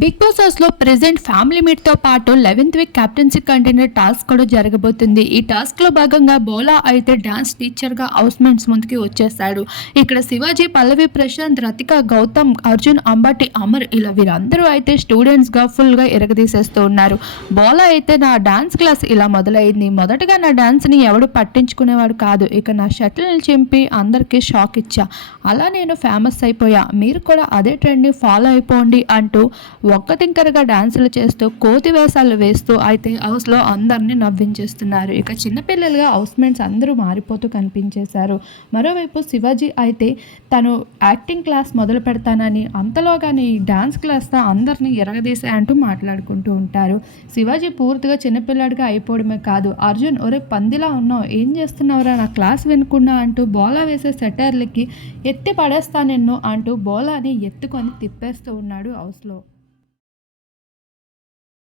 Big Boss హౌస్లో present family మీట్తో పాటు eleventh week captaincy container task కూడా జరగబోతుంది. ఈ టాస్క్లో భాగంగా బోలా అయితే డాన్స్ టీచర్గా హౌస్ మేట్స్ ముందుకి వచ్చేసాడు ఇక్కడ శివాజీ పల్లవి ప్రశాంత్ రతిక గౌతమ్ అర్జున్ అంబటి అమర్ ఇలా వీరందరూ అయితే స్టూడెంట్స్గా ఫుల్గా ఎరగదీసేస్తూ ఉన్నారు. బోలా అయితే నా డాన్స్ క్లాస్ ఇలా మొదలైంది. మొదటగా నా డాన్స్ని ఎవడు పట్టించుకునేవాడు కాదు. ఇక నా షటిల్ చింపి అందరికీ షాక్ ఇచ్చా. అలా నేను ఫేమస్ అయిపోయా. మీరు కూడా అదే ట్రెండ్ని ఫాలో అయిపోండి అంటూ ఒక్కతింకరగా డాన్సులు చేస్తూ కోతి వేషాలు వేస్తూ అయితే హౌస్లో అందరినీ నవ్వించేస్తున్నారు. ఇక చిన్నపిల్లలుగా హౌస్ మేట్స్ అందరూ మారిపోతూ కనిపించేశారు. మరోవైపు శివాజీ అయితే తను యాక్టింగ్ క్లాస్ మొదలు పెడతానని అంతలోగానే ఈ డాన్స్ క్లాస్తో అందరినీ ఎరగదీసే అంటూ మాట్లాడుకుంటూ ఉంటారు. శివాజీ పూర్తిగా చిన్నపిల్లాడిగా అయిపోవడమే కాదు అర్జున్ ఒరే పందిలా ఉన్నావు ఏం చేస్తున్నావురా? నా క్లాస్ వినకుండా అంటూ బోలా వేసే సెటర్లకి ఎత్తి పడేస్తా నిన్ను అంటూ బోలాని ఎత్తుకొని తిప్పేస్తూ ఉన్నాడు హౌస్లో